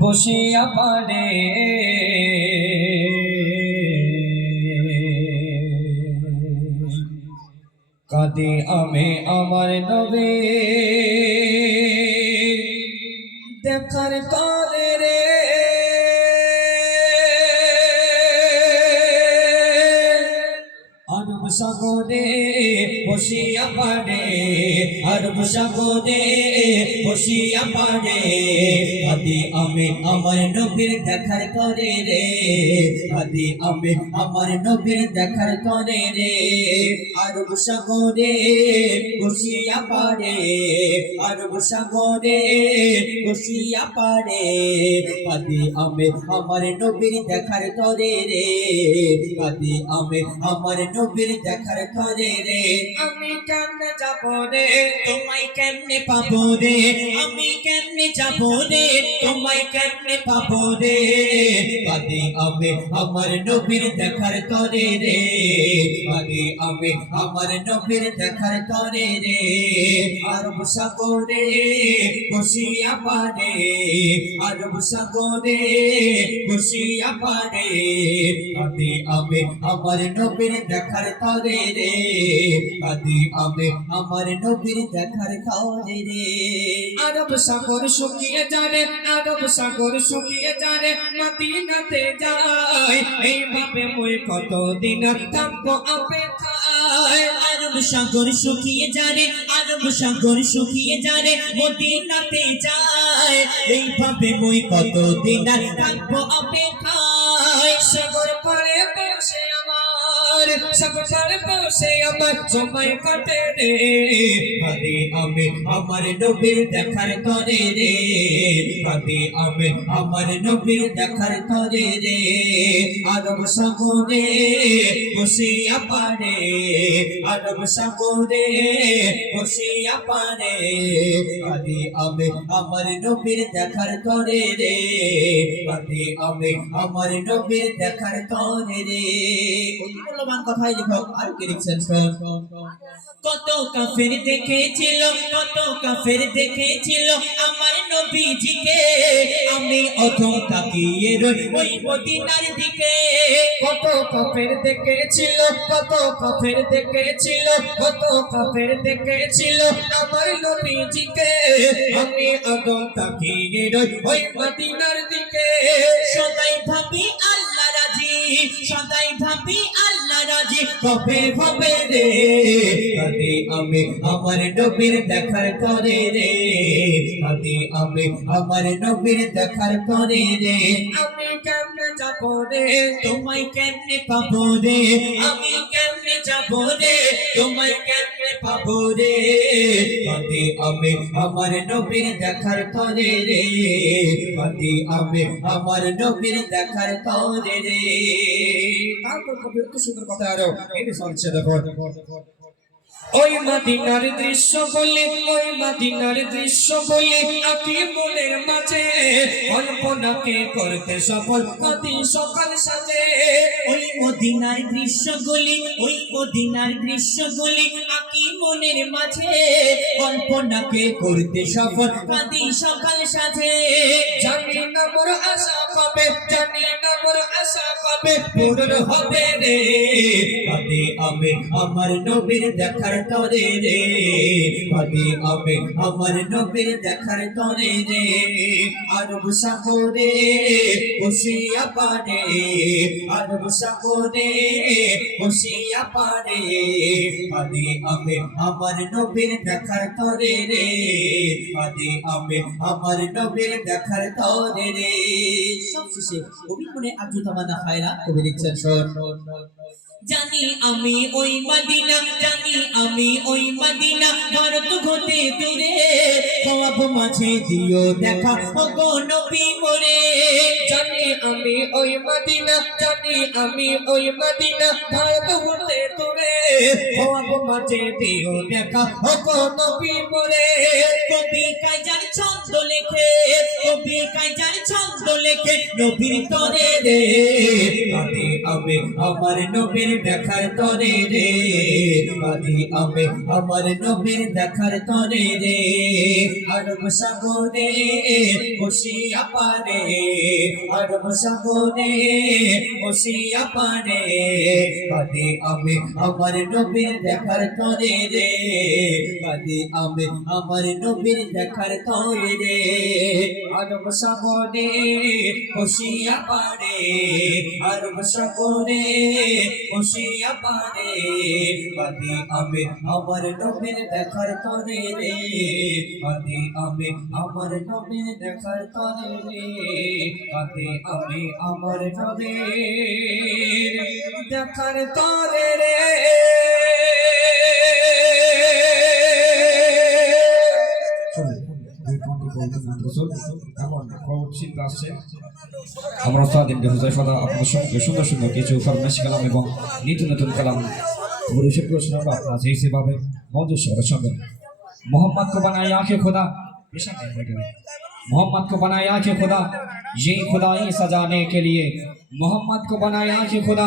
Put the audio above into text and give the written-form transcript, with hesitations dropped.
বসিয়া পারে কাঁদি আমি আমার নবী দেখার তরে রে আরব সাগরে বসিয়া পারে আরব সাগরে বসিয়া পারে কাঁদি আমি আমার নবীর দেখার তরে রে কাঁদি আমি আমার নবীর দেখার তরে রে আরব সাগরে বসিয়া পারে আরব সাগরে বসিয়া পারে কাঁদি আমি আমার নবীর দেখার তরে রে কাঁদি আমি আমার নবীর দেখার তরে রে আমি কেমনে যাব রে তোমায় কেমনে পাবো রে আমি কেমনে যাব রে তোমায় কেমনে পাবো রে কাঁদি আমি আমার নবীর দেখার তরে রে কাঁদি আমি আমার নবীর দেখার তরে রে আরব সাগরে বসিয়া পারে আরব সাগরে বসিয়া পারে কাঁদি আমি আমার নবীর দেখার তরে রে কাঁদি আমি আমার নবীর দেখার তরে রে আরব সাগর শুকিয়ে যারে আরব সাগর শুকিয়ে যারে মদিনাতে যাই এইভাবে মই কতদিন থাকবো অপেক্ষায় আরব সাগর শুকিয়ে যারে আরব সাগর শুকিয়ে যারে মদিনাতে যায় এইভাবে মই কতদিন থাকবো অপেক্ষায় সাগর পারে বসে আমার সাগর পারে বসে আমার সময় কাটে রে কাঁদি আমি আমার নবীর দেখার তরে রে কাঁদি আমি আমার নবীর দেখার তরে রে আরব সাগরে বসিয়া পারে আরব সাগরে বসিয়া পারে কাঁদি আমি আমার নবীর দেখার তরে রে কাঁদি আমি আমার নবীর দেখার তরে রে মূল্যবান কথাই লেখক আর কি লিখছেন কত কাফের দেখেছিল কত কাফের দেখেছিল আমার নবীজিকে আমি অথম তাকিয়ে রই ওই মদিনার দিকে কত কাফের দেখেছিল কত কাফের দেখেছিল কত কাফের দেখেছিল আমার নবীজিকে আমি অথম তাকিয়ে রই ওই মদিনার দিকে সদাই ভাবি আল্লাহ রাজি সদাই ভাবি আল্লাহ রাজি কবে হবে রে কাঁদি আমি আমার নবীর দেখার তরে রে কাঁদি আমি আমার নবীর দেখার তরে রে আমি কেমনে যাব রে তোমায় কেমনে পাবো রে আমি কেমনে যাব রে তোমায় কেমনে পাবো রে কাঁদি আমি আমার নবীর দেখার তরে রে কাঁদি আমি আমার নবীর দেখার তরে রে তারপর কবি এত সুন্দর কথা আরো এটা শুনছে দেখো ওই মদিনার দৃশ্য বলে ওই মদিনার দৃশ্য বলে আকি মনের মাঝে কল্পনাকে করতে সফল প্রতি সকাল সাজে ওই মদিনার দৃশ্যগুলি ওই মদিনার দৃশ্যগুলি আকি মনের মাঝে কল্পনাকে করতে সফল প্রতি সকাল সাজে জানি না মোর আশা কবে জানি না মোর আশা কবে পূরণ হবে রে কাঁদি আমি আমার নবীর দেখার তরে রে কাঁদি আমি আমার নবীর দেখার তরে রে আরব সাগরে বসিয়া পারে আরব সাগরে বসিয়া পারে কাঁদি আমি আমার নবীর দেখার তরে রে কাঁদি আমি আমার নবীর দেখার তরে রে সবশেষে কবি মনে আর্যতামানা খায়রা কবি লিখছেন শোন জানি আমি ওই মদিনা জানি আমি ওই মদিনা ভারত হতে দূরে খোয়াব মাঝে দিও দেখা ওগো নবী মোরে জানি আমি ওই মদিনা জানি আমি ওই মদিনা ভারত হতে দূরে খোয়াব মাঝে দিও দেখা ওগো নবী মোরে কবি কাজার ছন্দ লেখে কবি কাইজার ছন্দ লেখে নবীর তরে রে কাঁদি আমি আমার নবীর দেখার তরে রে কাঁদি আমি আমার নবীর দেখার তরে রে আরব সাগরে বসিয়া পারে আরব সাগরে বসিয়া পারে কাঁদি আমি আমার নবীর দেখার তরে রে কাঁদি আমি আমার নবীর দেখার তরে রে আরব সাগরে বসিয়া পারে আরব সাগরে বসিয়া পারে কাঁদি আমি আমার নবীর দেখার তরে রে কাঁদি আমি আমার নবীর দেখার তরে রে কাঁদি আমি আমার নবীর দেখার তরে রে আমরা সারাদিন হুজাইফা আপনাদের সঙ্গে সুন্দর সুন্দর কিছু ফরমাইশ কালাম এবং নতুন নতুন কালাম পরিবেশন করে শোনাবো আপনারা যেভাবে মধুর স্বরের সঙ্গে मोहम्मद को बनाया के खुदा मोहम्मद को बनाया के खुदा ये खुदाई सजाने के लिए मोहम्मद को बनाया के खुदा